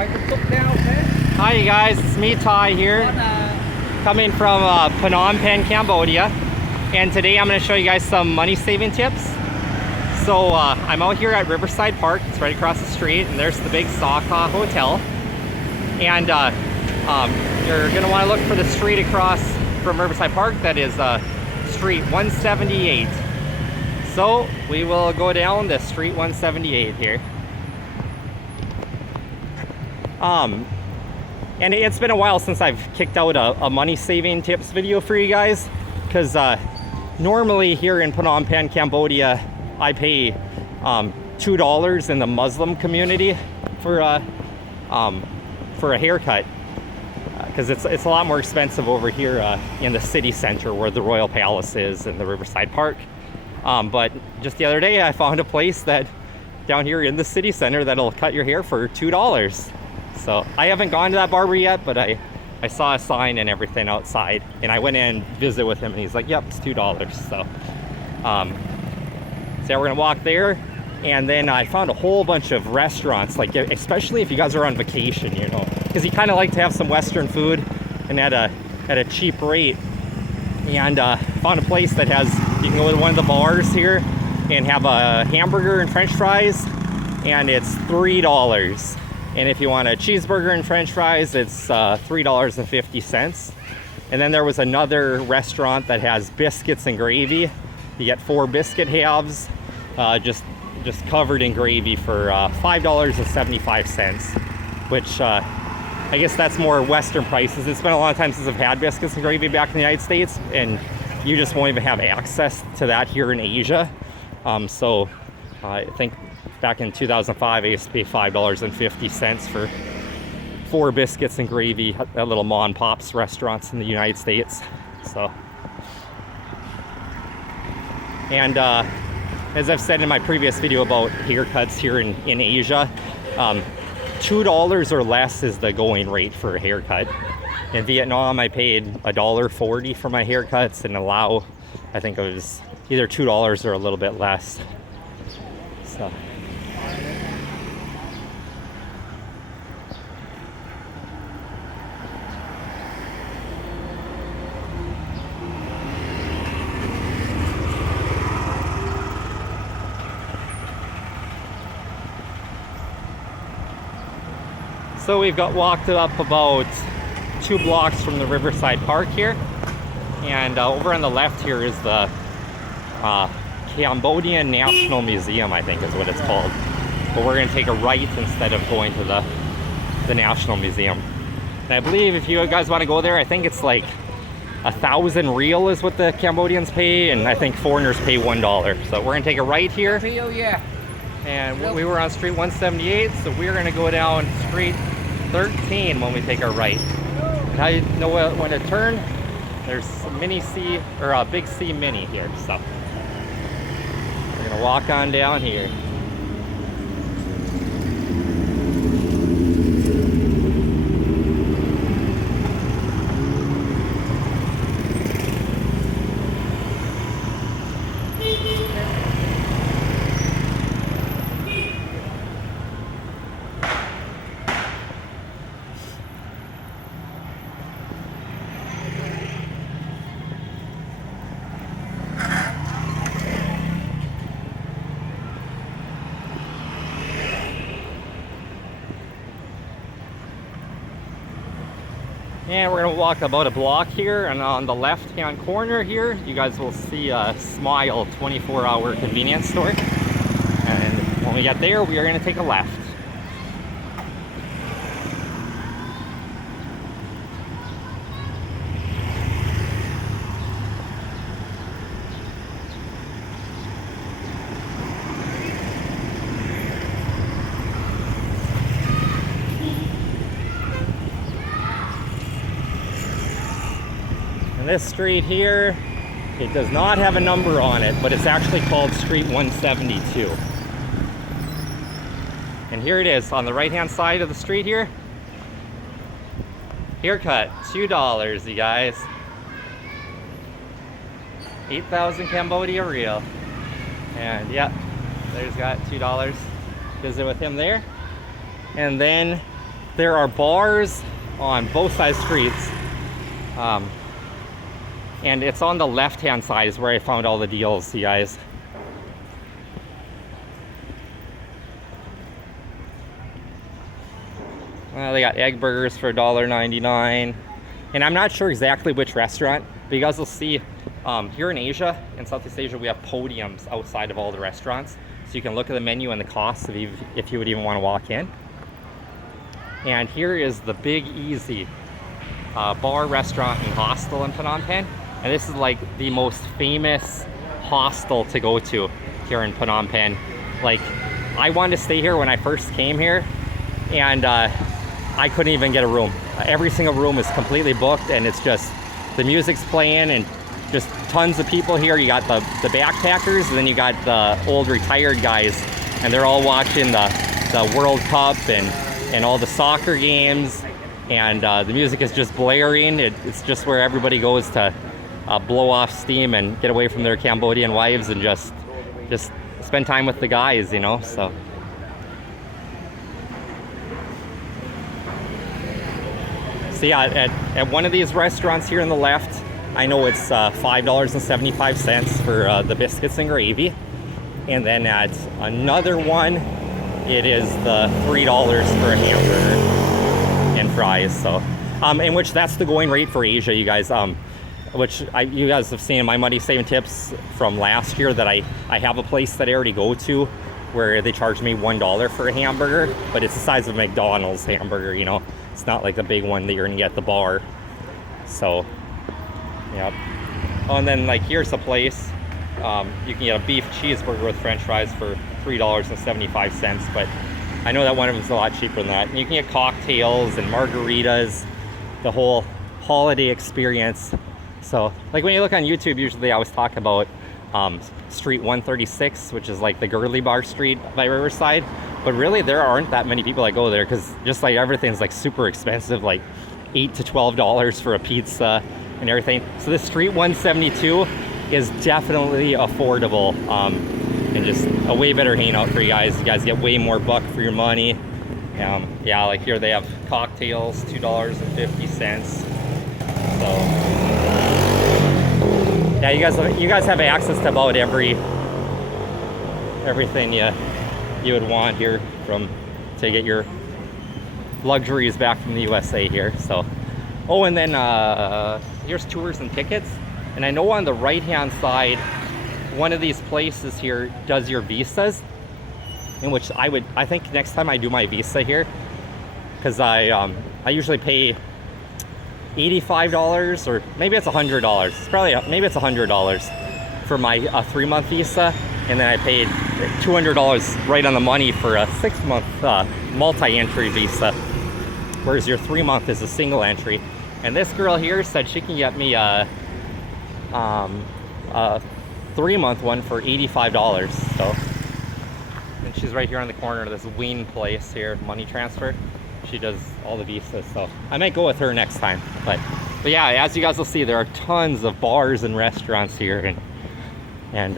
Hi you guys, it's me Ty here, coming from Phnom Penh, Cambodia, and today I'm going to show you guys some money saving tips. So I'm out here at Riverside Park. It's right across the street, and there's the big Saka Hotel, and you're going to want to look for the street across from Riverside Park. That is Street 178. So we will go down the Street 178 here. And it's been a while since I've kicked out a money saving tips video for you guys, because normally here in Phnom Penh, Cambodia, I pay $2 in the Muslim community for a haircut, because it's a lot more expensive over here in the city center where the Royal Palace is and the Riverside Park. But just the other day I found a place that down here in the city center that'll cut your hair for $2. So I haven't gone to that barber yet, but I saw a sign and everything outside, and I went in and visit with him, and he's like, yep, it's $2. So so we're gonna walk there, and then I found a whole bunch of restaurants, like especially if you guys are on vacation, you know, because you kind of like to have some Western food and at a cheap rate. And found a place that has, you can go to one of the bars here and have a hamburger and French fries, and it's $3. And if you want a cheeseburger and French fries, it's $3.50. And then there was another restaurant that has biscuits and gravy. You get 4 biscuit halves, just covered in gravy for $5.75, which I guess that's more Western prices. It's been a long time since I've had biscuits and gravy back in the United States, and you just won't even have access to that here in Asia. So I think back in 2005, I used to pay $5.50 for 4 biscuits and gravy at little mom and pops restaurants in the United States. So, and as I've said in my previous video about haircuts here in Asia, $2 or less is the going rate for a haircut. In Vietnam, I paid $1.40 for my haircuts, and in Laos, I think it was either $2 or a little bit less. So. So we've walked up about 2 blocks from the Riverside Park here, and over on the left here is the Cambodian National Museum, I think is what it's called. But we're going to take a right instead of going to the National Museum. And I believe if you guys want to go there, I think it's like 1,000 real is what the Cambodians pay, and I think foreigners pay $1. So we're going to take a right here. And we were on Street 178, so we're going to go down Street 13 when we take our right. Now you know when to turn. There's a mini C, or a big C mini here, so we're going to walk on down here. And we're going to walk about a block here, and on the left-hand corner here, you guys will see a Smile 24-hour convenience store. And when we get there, we are going to take a left. And this street here, it does not have a number on it, but it's actually called Street 172. And here it is on the right hand side of the street here. Haircut, $2, you guys. 8,000 Cambodia real. And yeah, there's got $2. Visit with him there. And then there are bars on both sides of streets. And it's on the left-hand side is where I found all the deals, you guys. They got egg burgers for $1.99. And I'm not sure exactly which restaurant, but you guys will see here in Asia, in Southeast Asia, we have podiums outside of all the restaurants. So you can look at the menu and the costs if you would even want to walk in. And here is the Big Easy bar, restaurant, and hostel in Phnom Penh. And this is like the most famous hostel to go to here in Phnom Penh. Like, I wanted to stay here when I first came here, and I couldn't even get a room. Every single room is completely booked, and it's just, the music's playing and just tons of people here. You got the backpackers, and then you got the old retired guys, and they're all watching the World Cup and all the soccer games, and the music is just blaring. It's just where everybody goes to blow off steam and get away from their Cambodian wives and just spend time with the guys, you know, so. So yeah, at one of these restaurants here on the left, I know it's $5.75 for the biscuits and gravy. And then at another one, it is the $3 for a hamburger and fries. So, in which that's the going rate for Asia, you guys. Which you guys have seen in my money saving tips from last year that I have a place that I already go to where they charge me $1 for a hamburger, but it's the size of a McDonald's hamburger, you know. It's not like the big one that you're gonna get at the bar. So, yep. Oh, and then like here's the place. You can get a beef cheeseburger with French fries for $3.75, but I know that one of them's a lot cheaper than that. And you can get cocktails and margaritas, the whole holiday experience. So, like when you look on YouTube, usually they always talk about Street 136, which is like the girly bar street by Riverside. But really, there aren't that many people that go there because just like everything's like super expensive, like $8 to $12 for a pizza and everything. So this Street 172 is definitely affordable and just a way better hangout for you guys. You guys get way more buck for your money. Yeah, like here they have cocktails, $2.50. So yeah, you guys have access to about everything you would want here to get your luxuries back from the USA here. So, oh, and then here's tours and tickets. And I know on the right hand side, one of these places here does your visas, in which I think next time I do my visa here, because I usually pay $85 or maybe it's $100. It's probably maybe it's $100 for my 3-month visa, and then I paid $200 right on the money for a 6-month multi-entry visa, whereas your 3-month is a single entry. And this girl here said she can get me a 3-month one for $85. So, and she's right here on the corner of this Ween place here, money transfer. She does all the visas, so I might go with her next time. But yeah, as you guys will see, there are tons of bars and restaurants here, and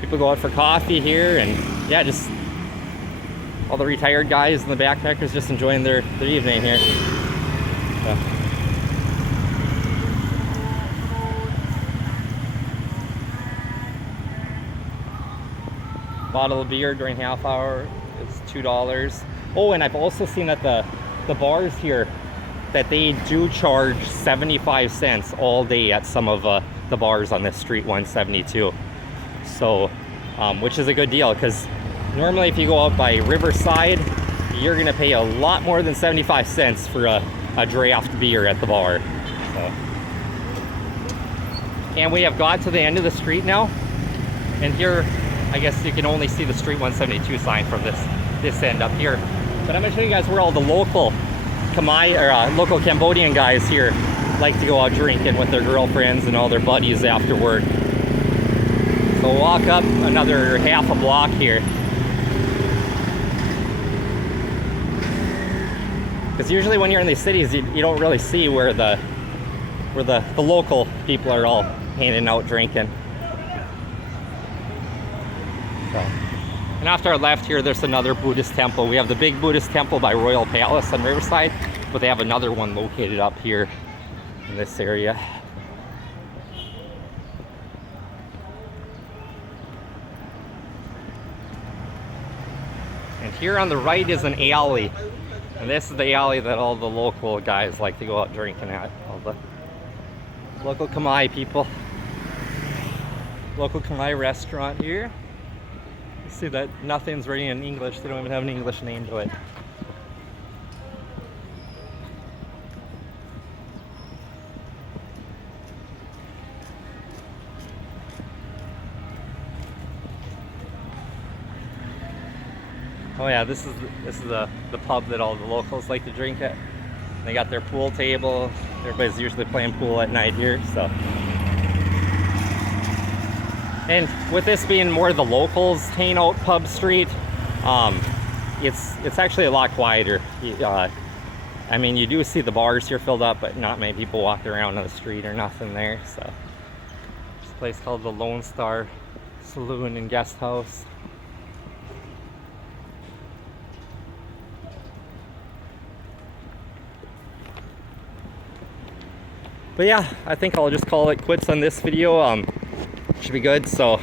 people go out for coffee here, and yeah, just all the retired guys and the backpackers just enjoying their evening here. So. Bottle of beer during half hour is $2. Oh, and I've also seen that the bars here, that they do charge 75 cents all day at some of the bars on this Street 172. So, which is a good deal, because normally if you go out by Riverside, you're gonna pay a lot more than 75 cents for a draft beer at the bar. So. And we have got to the end of the street now, and here I guess you can only see the Street 172 sign from this end up here. But I'm gonna show you guys where all the local local Cambodian guys here like to go out drinking with their girlfriends and all their buddies after work. So we'll walk up another half a block here. Because usually when you're in these cities, you don't really see where the local people are all hanging out drinking. So. And after our left here, there's another Buddhist temple. We have the big Buddhist temple by Royal Palace on Riverside, but they have another one located up here in this area. And here on the right is an alley. And this is the alley that all the local guys like to go out drinking at. All the local Khmer people. Local Khmer restaurant here. You see that nothing's written in English. They don't even have an English name to it. Oh yeah, this is the pub that all the locals like to drink at. They got their pool table. Everybody's usually playing pool at night here, so. And with this being more the locals hangout pub street, it's actually a lot quieter. I mean, you do see the bars here filled up, but not many people walking around on the street or nothing there. So, this place called the Lone Star Saloon and Guest House. But yeah, I think I'll just call it quits on this video. Should be good. So,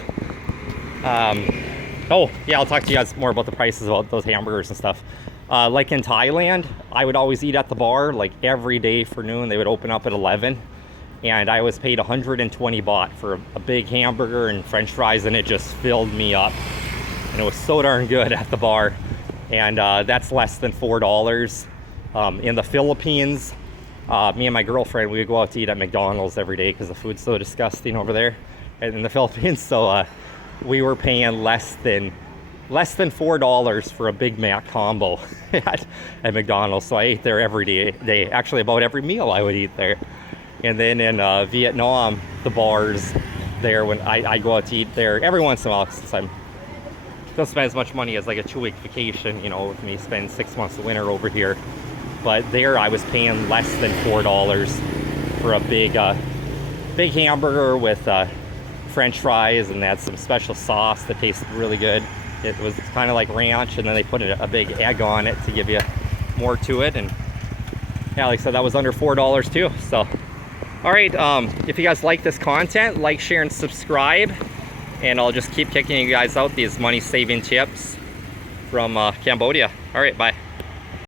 oh yeah, I'll talk to you guys more about the prices about those hamburgers and stuff. Like in Thailand, I would always eat at the bar like every day for noon. They would open up at 11, and I was paid 120 baht for a big hamburger and French fries, and it just filled me up. And it was so darn good at the bar, and that's less than $4. In the Philippines, me and my girlfriend, we would go out to eat at McDonald's every day because the food's so disgusting over there in the Philippines. So we were paying less than $4 for a Big Mac combo at McDonald's. So I ate there every day. Actually, about every meal I would eat there. And then in Vietnam, the bars there, when I go out to eat there every once in a while, since I don't spend as much money as like a 2-week vacation, you know, with me spending 6 months of winter over here. But there I was paying less than $4 for a big hamburger with French fries, and they had some special sauce that tasted really good. It was kind of like ranch, and then they put a big egg on it to give you more to it. And yeah, like I said, that was under $4 too. So, all right, if you guys like this content, like, share, and subscribe. And I'll just keep kicking you guys out these money-saving tips from Cambodia. All right, bye.